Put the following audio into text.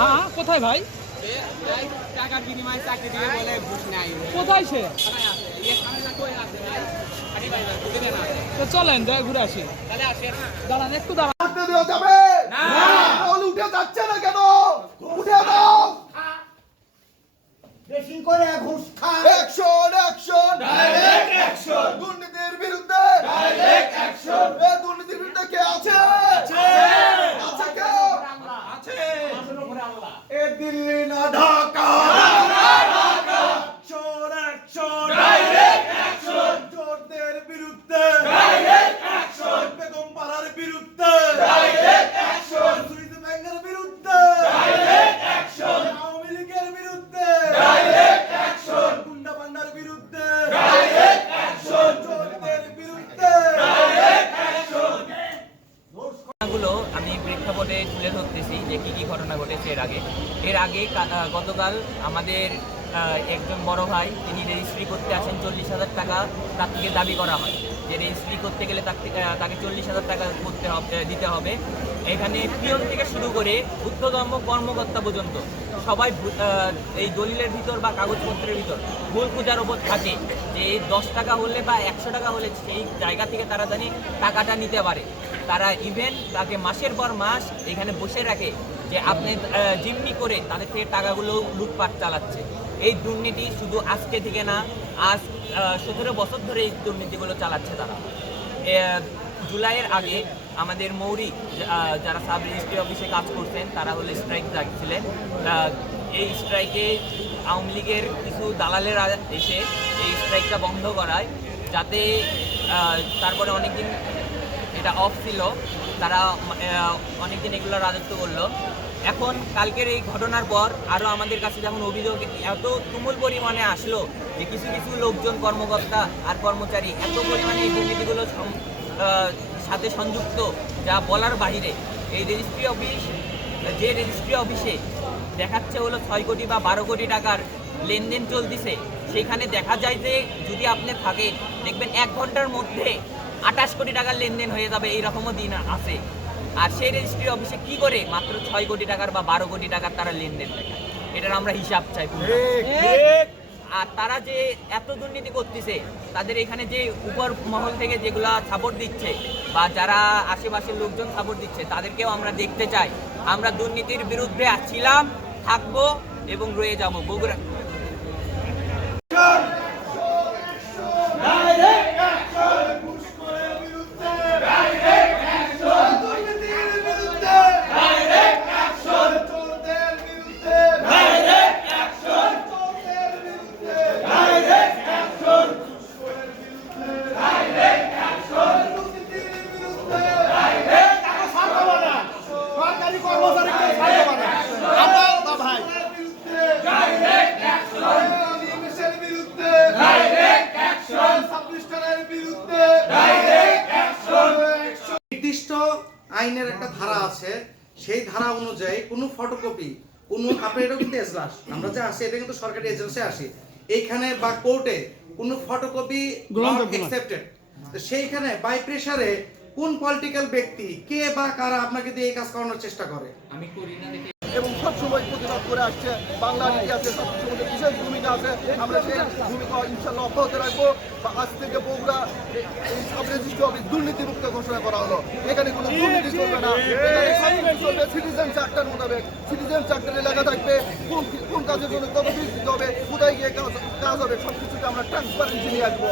হ্যাঁ কোথায় ভাই? টাকার বিনিময়ে চাকরি দিবে বলে ঘুষ নাই। কোথায় সে? তো চলেন ঘুরে আসি। দাঁড়ান একটু দাঁড়ান। দেওয়া যাবে না, উঠে যাচ্ছে না কেন? উঠে দাও। বেশি করে ঘুষ খায়। Action action direct action. দুর্নীতির বিরুদ্ধে ডাইরেক্ট অ্যাকশন। এই দুর্নীতির বিরুদ্ধে কে আছে? আছে আছে কেউ? আছে। এ দিল্লি না ঢাকা। ঢাকা চোর অ্যাকশন ডাইরেক্ট অ্যাকশন। চোরদের বিরুদ্ধে ডাইরেক্ট অ্যাকশন। বেগম পাড়ার বিরুদ্ধে ডাইরেক্ট অ্যাকশন। সুইস ব্যাংকের বিরুদ্ধে ডাইরেক্ট অ্যাকশন। আওয়ামী লীগের বিরুদ্ধে ডাইরেক্ট অ্যাকশন। গুন্ডা পান্ডার বিরুদ্ধে ডাইরেক্ট অ্যাকশন। চোরদের বিরুদ্ধে ডাইরেক্ট অ্যাকশন। ঘটনাগুলো আমি প্রেক্ষাপটে তুলে ধরতেছি যে কি কি ঘটনা ঘটেছে এর আগে গতকাল আমাদের একজন বড় ভাই তিনি রেজিস্ট্রি করতে আসেন, 40,000 টাকা তার থেকে দাবি করা হয় যে রেজিস্ট্রি করতে গেলে তাকে 40,000 টাকা দিতে হবে। এখানে পিয়ন থেকে শুরু করে ঊর্ধ্বতম কর্মকর্তা পর্যন্ত সবাই এই দলিলের ভিতর বা কাগজপত্রের ভিতর ভুল পূজার ওপর থাকে যে 10 টাকা হলে বা 100 টাকা হলে সেই জায়গা থেকে তারা জানি টাকাটা নিতে পারে। তারা ইভেন তাকে মাসের পর মাস এখানে বসে রাখে যে আপনি জিম্মি করে তাদের থেকে টাকাগুলো লুটপাট চালাচ্ছে। এই দুর্নীতি শুধু আজকে থেকে না, আজ 17 বছর ধরে এই দুর্নীতিগুলো চালাচ্ছে তারা। জুলাইয়ের আগে আমাদের মৌরি যারা সাব রেজিস্ট্রি অফিসে কাজ করছেন তারা হলে স্ট্রাইক ডাকছিলেন। এই স্ট্রাইকে আওয়ামী লীগের কিছু দালালেরা এসে এই স্ট্রাইকটা বন্ধ করায়, যাতে তারপরে অনেকদিন এটা অফ ছিল, তারা অনেকদিন এগুলো রাজত্ব করলো। এখন কালকের এই ঘটনার পর আরও আমাদের কাছে যেমন অভিযোগ এত তুমুল পরিমাণে আসলো যে কিছু কিছু লোকজন, কর্মকর্তা আর কর্মচারী এত পরিমাণে এই দুর্নীতিগুলো সাথে সংযুক্ত যা বলার বাহিরে। এই রেজিস্ট্রি অফিসে দেখাচ্ছে হলো 6 কোটি বা 12 কোটি টাকার লেনদেন চলতেছে। সেখানে দেখা যায় যে যদি আপনি থাকেন দেখবেন 1 ঘন্টার মধ্যে 28 কোটি টাকার লেনদেন হয়ে যাবে, এইরকমও দিন আছে। আর সেই রেজিস্ট্রি অফিসে কি করে মাত্র 6 কোটি টাকার বা 12 কোটি টাকার তারা লেনদেন দেখায়, এটার আমরা হিসাব চাই। আর তারা যে এত দুর্নীতি করতেছে তাদের এখানে যে উপর মহল থেকে যেগুলা সাপোর্ট দিচ্ছে বা যারা আশেপাশের লোকজন সাপোর্ট দিচ্ছে তাদেরকেও আমরা দেখতে চাই। আমরা দুর্নীতির বিরুদ্ধে ছিলাম, থাকবো এবং রয়ে যাবো। বগুড়া আইনের একটা ধারা আছে, সেই ধারা অনুযায়ী কোনো ফটোকপি আপনার এটা কিন্তু এজলাস আমরা যে আসি এটা কিন্তু সরকারি এজেন্সি আসি, এইখানে বা কোর্টে কোনো ফটোকপি অ্যাকসেপ্টেড। সেইখানে বাই প্রেসারে কোন পলিটিক্যাল ব্যক্তি কে বা কারা আপনাকে দিয়ে এই কাজ করানোর চেষ্টা করে আমি করি না দেখে এবং সবসময় প্রতিবাদ করে আসছে। বাংলার ইতিহাসে সবসময় বিশেষ ভূমিকা আছে, আমরা সেই ভূমিকা ইনশাল্লাহ অব্যাহত রাখবো। বা আজ থেকে বগুড়া এই সাব রেজিস্ট্রি অফিস দুর্নীতিমুক্ত ঘোষণা করা হলো। এখানে কোনো দুর্নীতি চলবে না, এখানে সবকিছু চলবে সিটিজেন চার্টার মোতাবেক। সিটিজেন চার্টারে লেখা থাকবে কোন কাজের জন্য কত ফিস দিতে হবে, কোথায় গিয়ে কাজ হবে, সবকিছুতে আমরা ট্রান্সপারেন্সি নিয়ে আসবো।